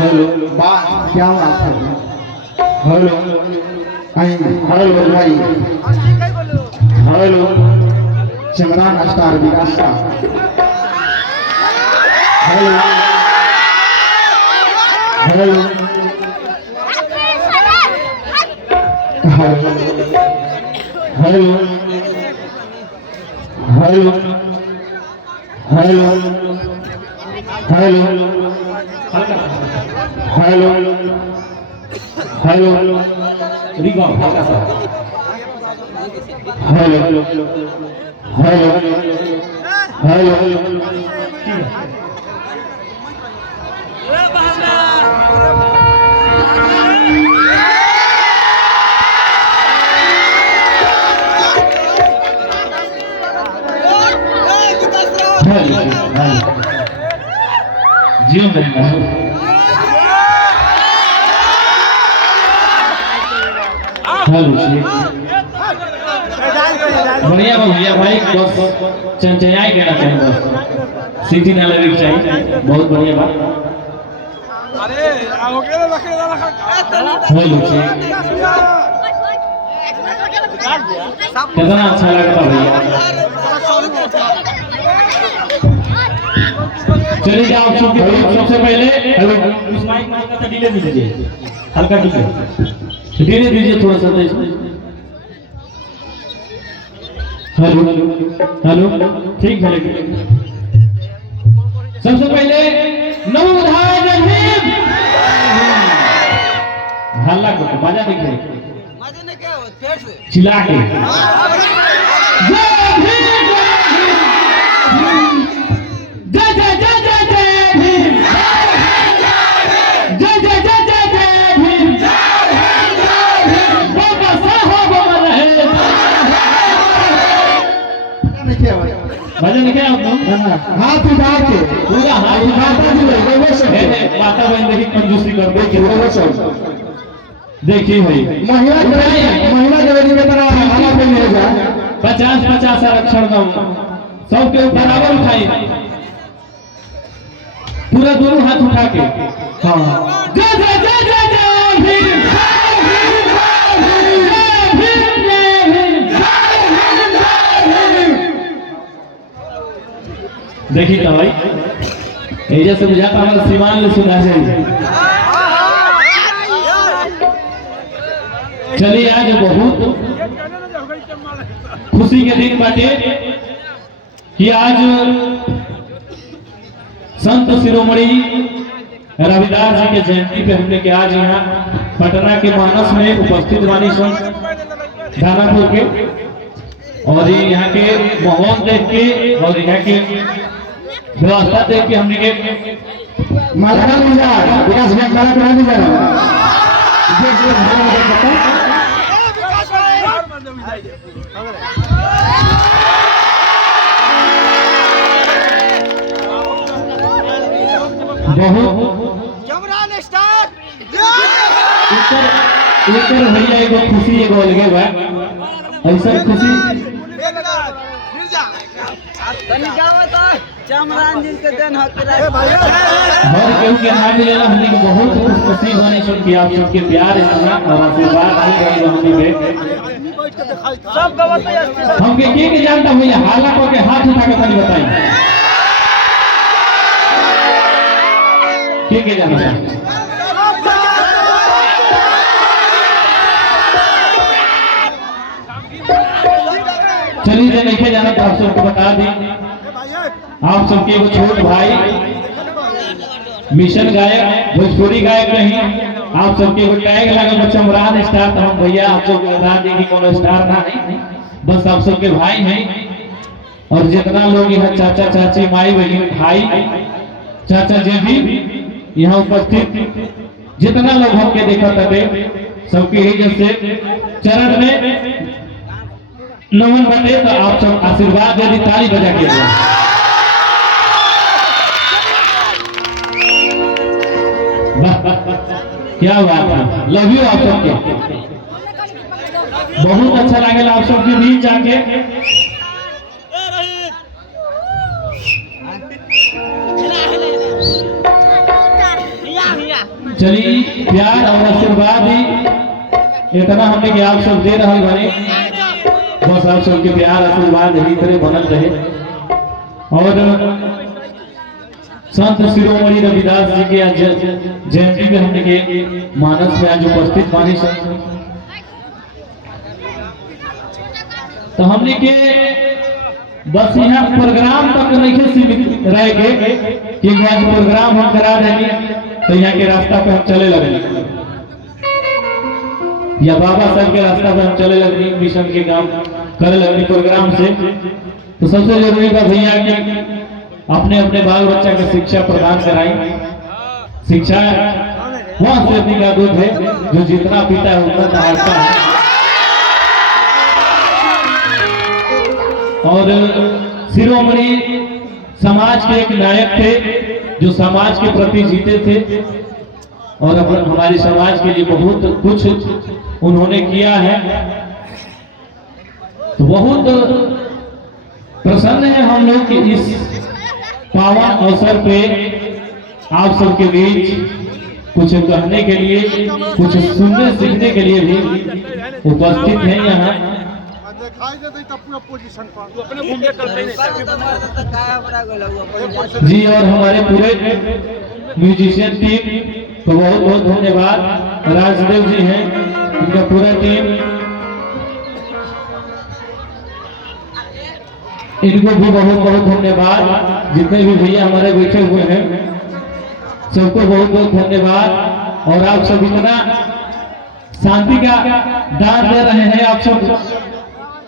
Hello वाह क्या बात है। हेलो हेलो भाई हेलो चमरान स्टार विकास का hello hello hello hello hello hello hello hello hello ring of हल्का सा हेलो हेलो हेलो जियो बढ़िया भैया भाई बस चंचयाई कहना चाहिए बस सीटी ना लगे चाहिए बहुत बढ़िया बात। अरे ओके हेलो कितना अच्छा लगता भैया। चलिए आप सबसे पहले हेलो उस माइक में हल्का सा डिले दीजिए हल्का डिले दीजिए थोड़ा सा इसमें। हेलो हेलो ठीक है सबसे पहले नवोधाय जय भीम हल्ला को मजा दिखे चिल्ला के जय भीम जय जय जय जय जय भीम जय जय जय जय जय भीम बाबा साहब अमर रहे। भजन क्या हाथ उठा के पूरा हाथ उठाता माता बहन देखी कंजूसी कर देखिए भाई महिला जगह में तरह हला पे ले जा 50-50 आरक्षण दम सबके बराबर उठाई पूरा दोनों हाथ उठा के हाँ जय जय जय जय जय भीम जय भीम देखी तो भाई ऐसा से बुझाता हमारा सीमान ले सुना चाहिए। चलिए आज बहुत खुशी के दिन बाटे कि आज संत शिरोमणि रविदास जी के जयंती पे हमने के आज यहाँ पटना के मानस में उपस्थित वाली संत दानापुर के और यहाँ के माहौल देख के और यहाँ के व्यवस्था देख के हमने के माला नहीं जा विकास बैंक माला करा नहीं जा बहुत भैया एगो खुशी एगो अलगे बा ऐसा खुशी चमरान जी के दिन हर केहू के नाम मिलेला हमने को बहुत खुशी होने सुन के आप सबके प्यार इतना और आशीर्वाद मिल रही हमने के सब गवत हमके के जानता भैया हाला को के हाथ उठा के तनी बताई के जानता चलिए नहीं जाना तो आप सबको बता दें आप सबके वो छोट भाई मिशन गायक भोजपुरी गायक नहीं आप सबके वो टैग लगा चमरान स्टार तो हम भैया आप सबको बता दें कि कोनो स्टार ना नहीं बस आप सबके भाई हैं और जितना लोग यहाँ चाचा चाची माई बहन भाई चाचा जी भी यहाँ उपस्थित जितना लोग हमके देखा करते सबके ही जैसे चरण में नमन बटे तो आप सब आशीर्वाद यदि ताली बजा के क्या बात है लव यू आप सबके बहुत अच्छा लगे आप सबके बीच जाके चली प्यार और आशीर्वाद ही इतना हमने कि आप सब दे रहा बने, बस आप सबके प्यार आशीर्वाद यही तरह बनल रहे। और संत शिरोमणि रविदास जी के आज जयंती पे हमने के मानस में आज उपस्थित बानी सब, तो हमने के बस यहाँ प्रोग्राम तक नहीं सीमित रह गए कि आज प्रोग्राम हम करा देंगे तो यहाँ के रास्ता पे हम चले लगे या बाबा साहब के रास्ता पे हम चले लगे मिशन के काम करे लगे प्रोग्राम से। तो सबसे जरूरी था भैया कि अपने अपने बाल बच्चा को शिक्षा प्रदान कराई। शिक्षा वह से का दूध है जो जितना पीता है उतना दहाड़ता है। और शिरोमणि समाज के एक नायक थे जो समाज के प्रति जीते थे और हमारे समाज के लिए बहुत कुछ उन्होंने किया है। तो बहुत प्रसन्न है हम लोग कि इस पावन अवसर पे आप सबके बीच कुछ कहने के लिए, कुछ सुनने सीखने के लिए भी उपस्थित हैं यहाँ। जी और हमारे पूरे म्यूजिशियन टीम को बहुत बहुत धन्यवाद। राजदेव जी हैं, उनका पूरा टीम, इनको भी बहुत बहुत धन्यवाद। जितने भी भैया हमारे बैठे हुए हैं सबको बहुत बहुत धन्यवाद। और आप सब इतना शांति का दान दे रहे हैं, आप सब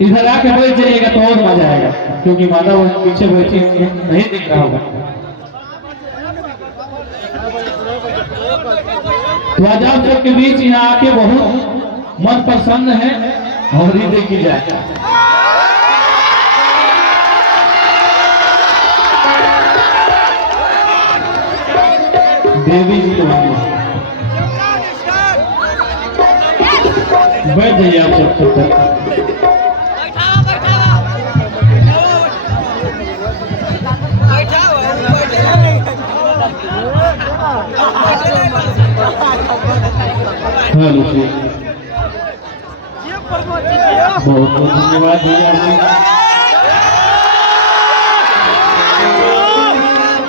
इधर आके बैठ जाइएगा तो और मजा आएगा, क्योंकि माता वो पीछे बैठी नहीं दिख रहा होगा। तो आज आप सबके बीच यहाँ आके बहुत मन प्रसन्न है और हृदय की जाए। देवी जी बैठ जाइए आप सब तक। बहुत बहुत धन्यवाद भैया।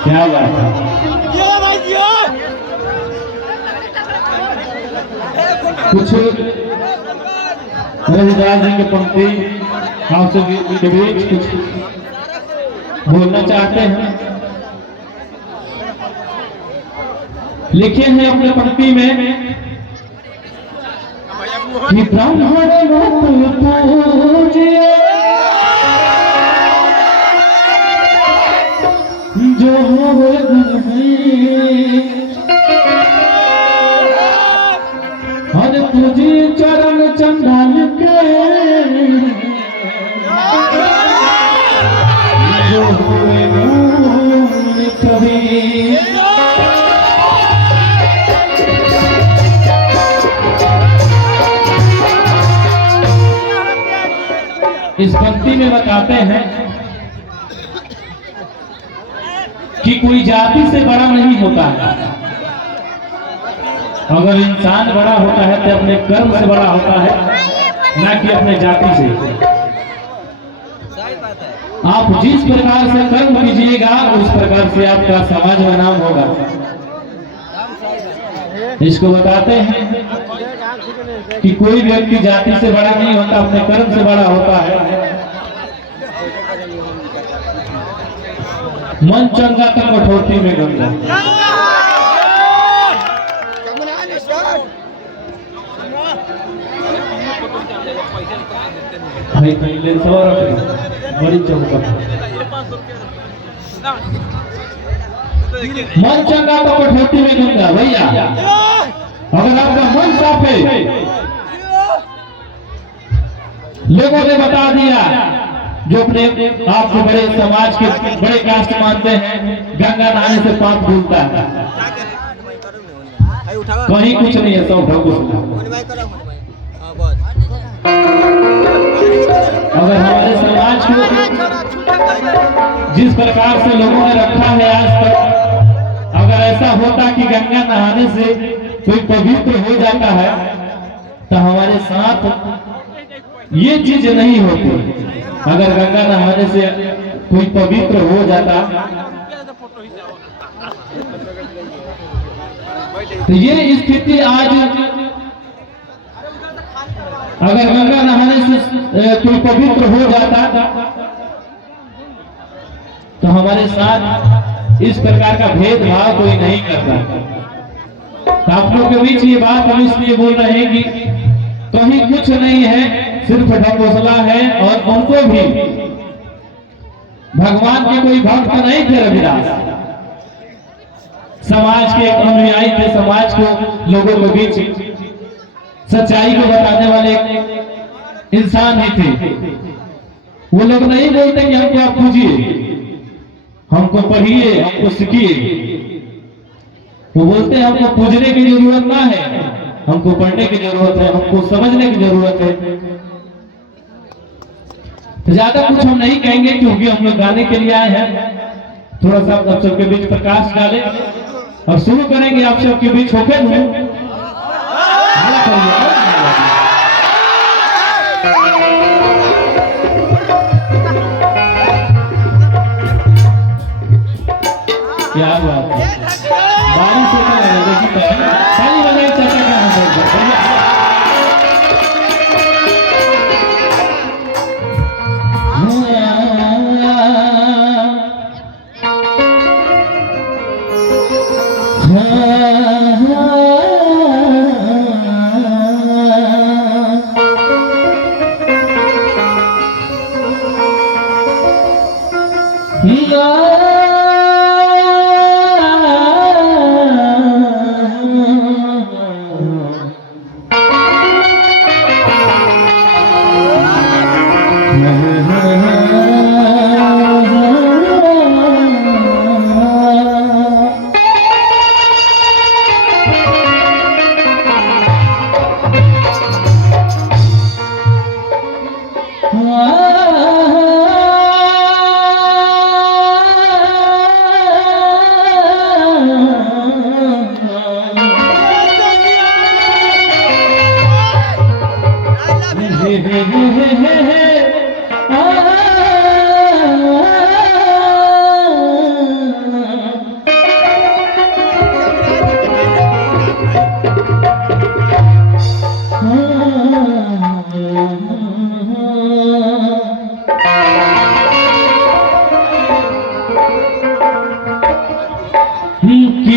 क्या बात है, कुछ रविदास जी के पंक्ति आप सब के बीच कुछ बोलना चाहते हैं। लिखे हैं अपने पंक्ति में कि ब्राह्मण पूजिए जो हर पूजी चरण चंदन के जो हुए कभी। इस पंक्ति में बताते हैं कि कोई जाति से बड़ा नहीं होता है। अगर इंसान बड़ा होता है तो अपने कर्म से बड़ा होता है, ना कि अपने जाति से। आप जिस प्रकार से कर्म कीजिएगा उस प्रकार से आपका समाज में नाम होगा। इसको बताते हैं कि कोई व्यक्ति जाति से बड़ा नहीं होता, अपने कर्म से बड़ा होता है। मन चंगा तो कठोरती में गंगा। भाई पहले 100 बड़ी चौका। मन चंगा तो कठोरती में गंगा। भैया अगर आपका मन साफ है, लोगों ने बता दिया जो अपने आप को बड़े समाज के बड़े कास्ट मानते हैं, गंगा नहाने से पाप धुलता है। कहीं कुछ नहीं है, सब ढंग। अगर हमारे समाज को जिस प्रकार से लोगों ने रखा है आज तक, अगर ऐसा होता कि गंगा नहाने से कोई पवित्र हो जाता है तो हमारे साथ ये चीज नहीं होती। अगर गंगा नहाने से कोई पवित्र हो जाता तो ये स्थिति आज, अगर गंगा नहाने से कोई पवित्र हो जाता तो हमारे साथ इस प्रकार का भेदभाव कोई नहीं करता। तो आप लोग के बीच ये बात हम इसलिए बोल रहे हैं कि कहीं कुछ नहीं है, सिर्फ ढकोसला है। और उनको भी भगवान के कोई भक्त नहीं थे रविदास, समाज के एक अनुयायी थे, समाज को लोगों के बीच सच्चाई को बताने वाले इंसान ही थे। वो लोग नहीं बोलते कि हमको आप पूजिए, हमको पढ़िए, हमको सीखिए। वो बोलते हैं हमको पूजने की जरूरत ना है, हमको पढ़ने की जरूरत है, हमको समझने की जरूरत है। तो ज्यादा कुछ हम नहीं कहेंगे क्योंकि हम लोग गाने के लिए आए हैं। थोड़ा सा आप सबके बीच प्रकाश डालें और शुरू करेंगे आप सबके बीच होके क्या बात है, बारिश होने लगा, देखिए ताली बजाई चाचा का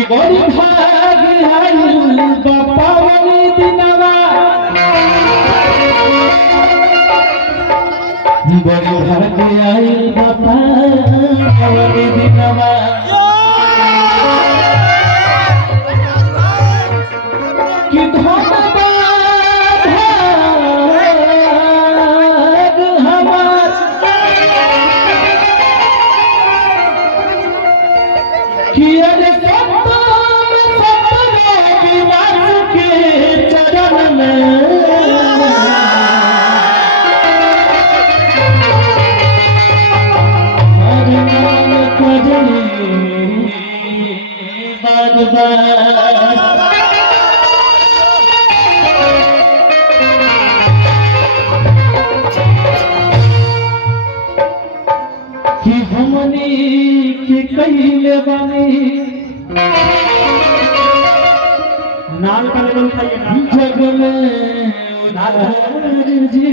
बड़ी भाग आइल पावनी दिनवा, बड़ी भाग आइल पावनी दिनवा। कि धन भाग हमार कि अरे कि हमनी के कइले बानी नाल का लेवल खाइए ना जग में उधार जी।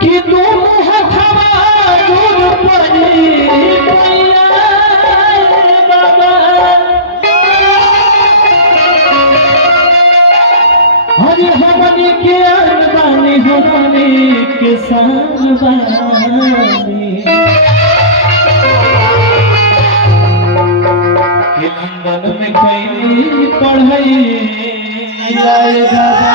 कि तुम हथवा दूर पड़ी बाबा, अरे हमनी के अनबानी हमनी के संगबानी। कि लंदन में कोई पढ़ाई आए बाबा,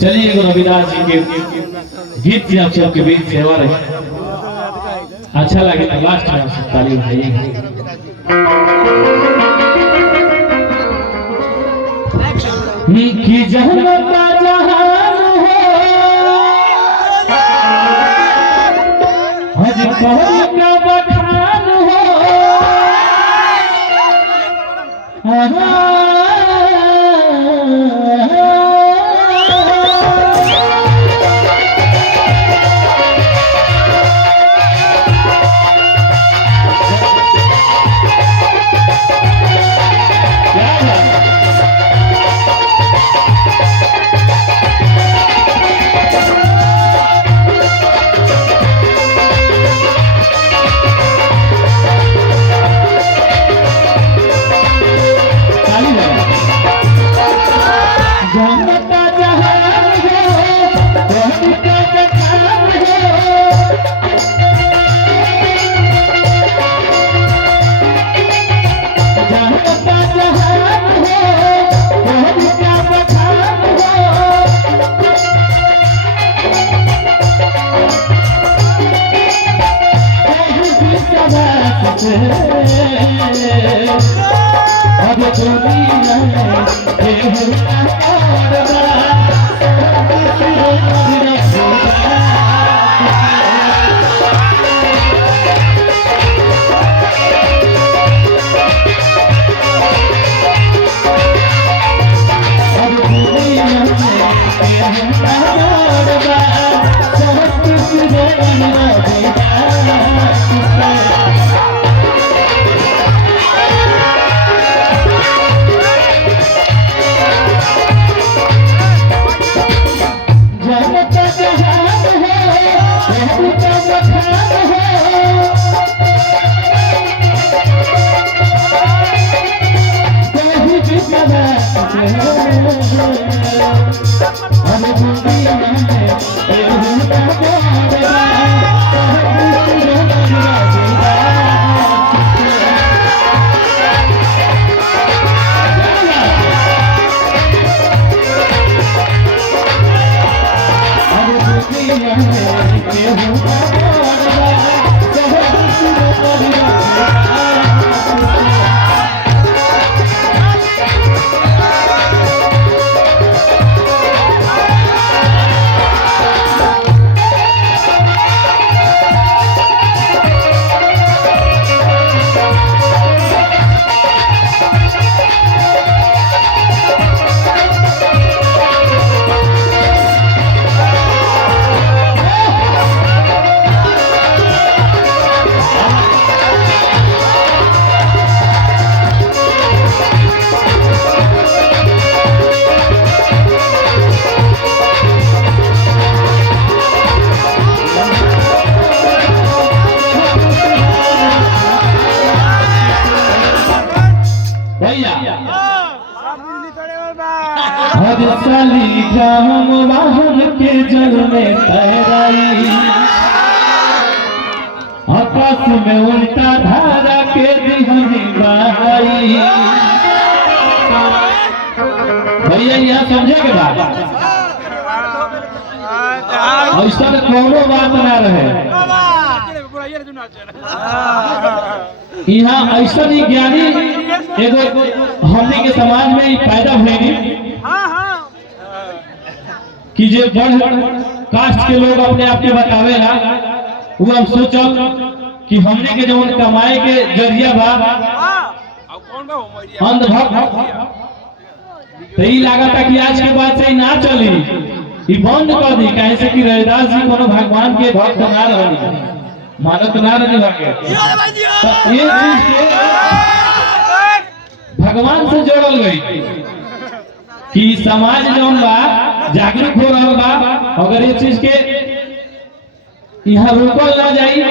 चलिए रविदास जी के गीत से आप सबके बीच सेवा रही। अच्छा लगे तो लास्ट में आपसे ताली बजाइए। कि जहन्नम का जहान हो हज कहल का बखान हो अब दुनिया हर साली ग्राम वाहन के जल में तैराई आकाश में उल्टा धारा के दिहनी बहाई। भैया यहाँ समझे के बाद ऐसा कोनो बात ना रहे। यहाँ ऐसा ही ज्ञानी एगो हमने के समाज में ही पैदा भइली कि जे बड़ कास्ट के लोग अपने आप के बतावेला वो अब सोचल कि हमने के जवन कमाए के जरिया बा अंधभक्त तो ई लागता कि आज के बाद से ना चली ई बंद कर दी। काहे से कि रविदास जी कोनो भगवान के भक्त ना रहनी मानत ना रहनी भागे तो ये चीज के भगवान से जोड़ल गई कि समाज जौन बा जागरूक हो रहा बा। अगर ये चीज के यहाँ रोकल ना जाई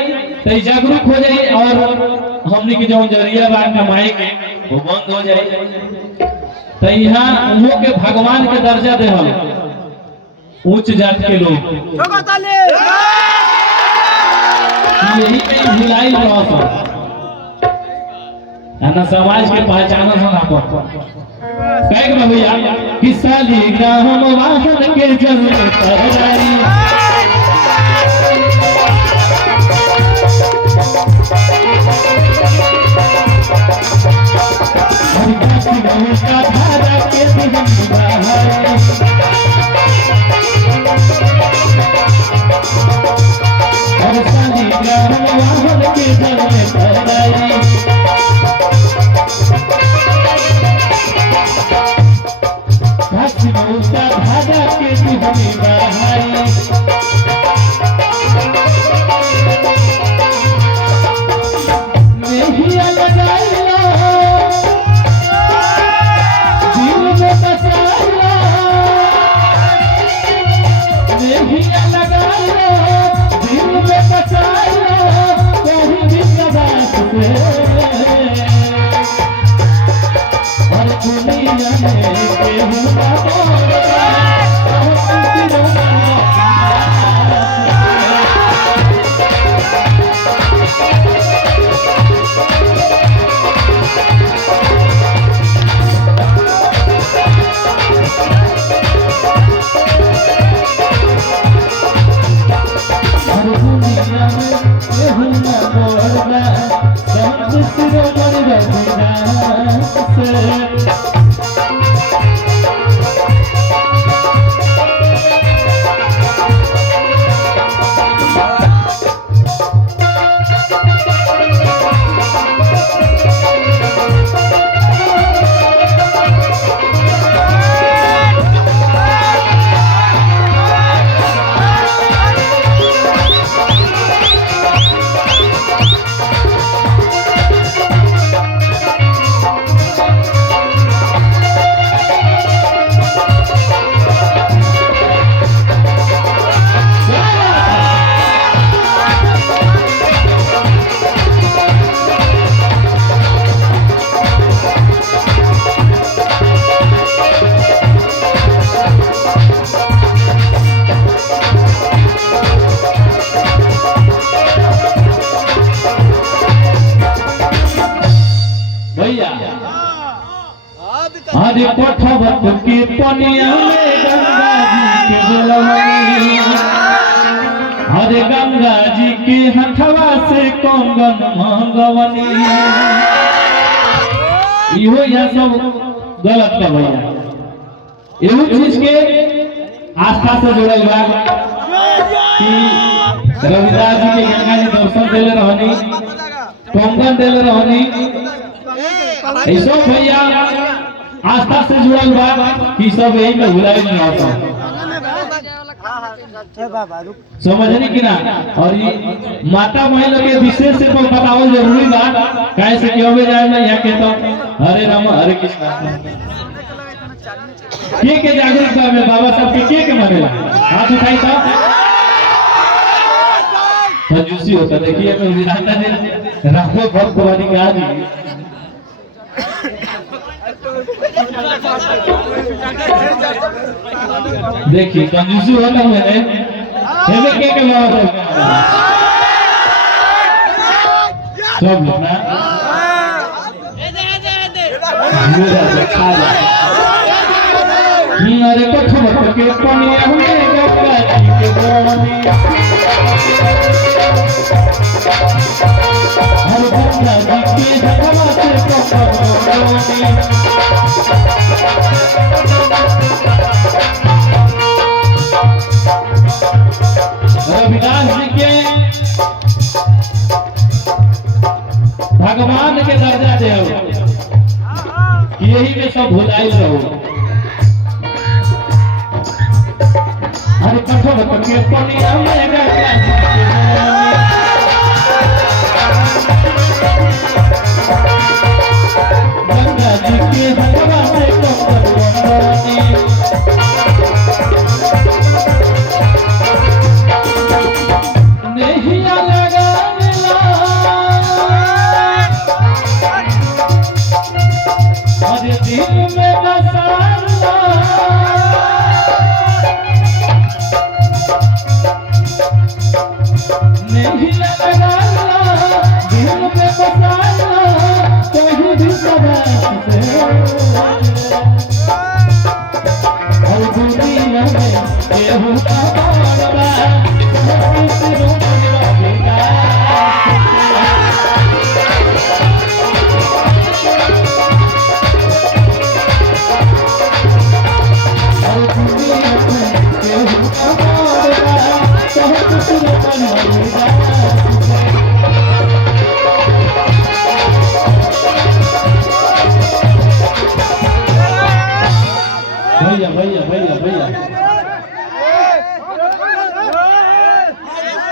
तो जागरूक हो जाई और हमने के जौन जरिया बा कमाए के वो बंद हो जाए। तो यहाँ उन्हों के भगवान के दर्जा दे उच्च जात के लोग यही में भुलाई ना समाज के पहचान कह भैया कि साली ग्राम वाहन के जरूरत पनिया में गंगा जी के बोलवनी अरे गंगा जी के हथवा से कंगन मंगवनी इहो यह सब गलत का भैया एहू चीज के आस्था से जुड़ल बा कि रविदास जी के गंगा जी दर्शन देले रहनी कंगन देले रहनी ऐसो भैया आस्था से जुड़ल बा कि सब यही में भुलाई नहीं आता समझनी कि ना और ये माता महिला के विशेष से बतावल जरूरी बा काहे से क्यों में जाए ना यहाँ के तो हरे राम हरे कृष्ण के जागरूक बा में बाबा साहब के मानेला हाथ उठाई तो कंजूसी होता देखिए मैं विधाता ने राघव भक्त वाली कहा दी देखिए कंजूसी होता मैंने हेवे के बाबा सब लोग ना अरे कठो के पनिया में गंगा जी के बोलवनी हर गंगा जी के हथवा से कंगन मंगवनी रविदास जी के भगवान के दर्जा दे यही में सब भुलाइल रहो हर कठोर के पनिया में गंगा जी के गंगा जी के हथवा से कंगन मंगवनी नहिया लगा मिला हर दिल में बसाला नहिया लगा दिल में बसाला कहीं भी सदा से हर दुनिया में केहू का बाबा भैया भैया